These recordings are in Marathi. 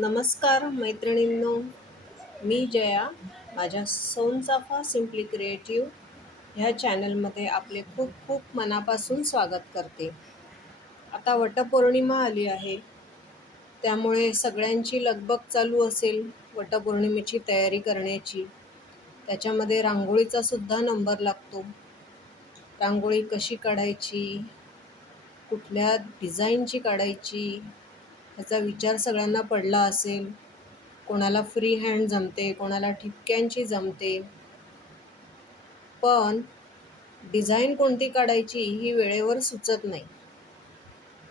नमस्कार मैत्रिणींनो मी जया माझ्या सोनचाफा सिम्पली क्रिएटिव्ह ह्या चॅनलमध्ये आपले खूप खूप मनापासून स्वागत करते. आता वटपौर्णिमा आली आहे त्यामुळे सगळ्यांची लगबग चालू असेल वटपौर्णिमेची तयारी करण्याची. त्याच्यामध्ये रांगोळीचा सुद्धा नंबर लागतो. रांगोळी कशी काढायची कुठल्या डिझाईनची काढायची याचा विचार सगळ्यांना पडला असेल. कोणाला फ्री हँड जमते कोणाला ठिपक्यांची जमते. पण डिझाईन कोणती काढायची ही वेळेवर सुचत नाही.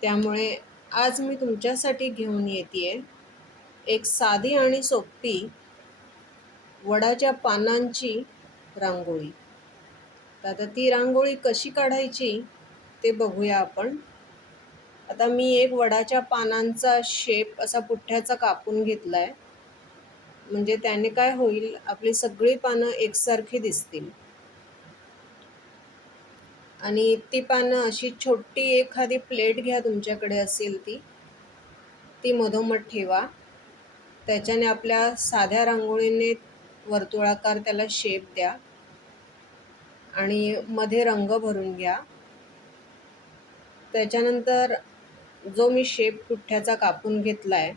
त्यामुळे आज मी तुमच्यासाठी घेऊन येते एक साधी आणि सोपी वडाच्या पानांची रांगोळी. तर आता ती रांगोळी कशी काढायची ते बघूया आपण. आता मी एक वडाच्या पानांचा शेप असा पुठ्ठ्याचा कापून घेतला आहे म्हणजे त्याने काय होईल आपली सगळी पानं एकसारखी दिसतील. आणि ती पानं अशी छोटी एखादी प्लेट घ्या तुमच्याकडे असेल ती ती मधोमध ठेवा. त्याच्याने आपल्या साध्या रांगोळीने वर्तुळाकार त्याला शेप द्या. आणि मध्ये रंग भरून घ्या. त्याच्यानंतर जो मी शेप पुठ्ठ्याचा कापून घेतला आहे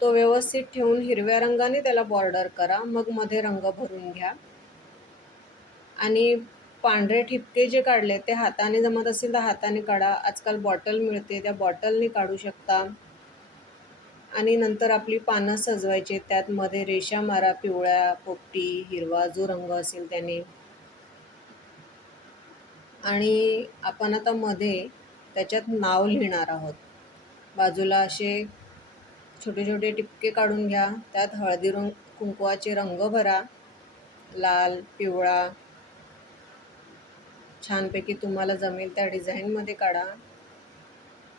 तो व्यवस्थित ठेवून हिरव्या रंगाने त्याला बॉर्डर करा. मग मध्ये रंग भरून घ्या. आणि पांढरे ठिपके जे काढले ते हाताने जमत असेल तर हाताने काढा. आजकाल बॉटल मिळते त्या बॉटलने काढू शकता. आणि नंतर आपली पानं सजवायची त्यात मध्ये रेषा मारा पिवळ्या पोपटी हिरवा जो रंग असेल त्याने. आणि आपण आता मध्ये त्याच्यात नाव लिहिणार आहोत. बाजूला असे छोटे छोटे टिपके काढून घ्या. त्यात हळदी रंग कुंकवाचे रंग भरा. लाल पिवळा. छानपैकी तुम्हाला जमेल त्या डिझाईनमध्ये काढा.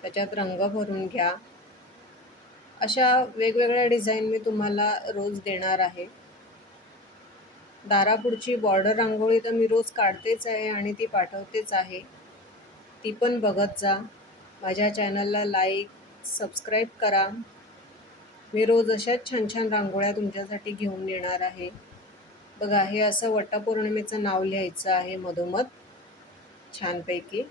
त्याच्यात रंग भरून घ्या. अशा वेगवेगळ्या डिझाईन मी तुम्हाला रोज देणार आहे. दारापुढची बॉर्डर रांगोळी तर मी रोज काढतेच आहे आणि ती पाठवतेच आहे. ती पण बघत जा. माझ्या चॅनलला लाईक सबस्क्राईब करा. मी रोज अशाच छान छान रांगोळ्या तुमच्यासाठी घेऊन येणार आहे. बघा हे असं वटपौर्णिमेचं नाव लिहायचं आहे मधोमध. छानपैकी.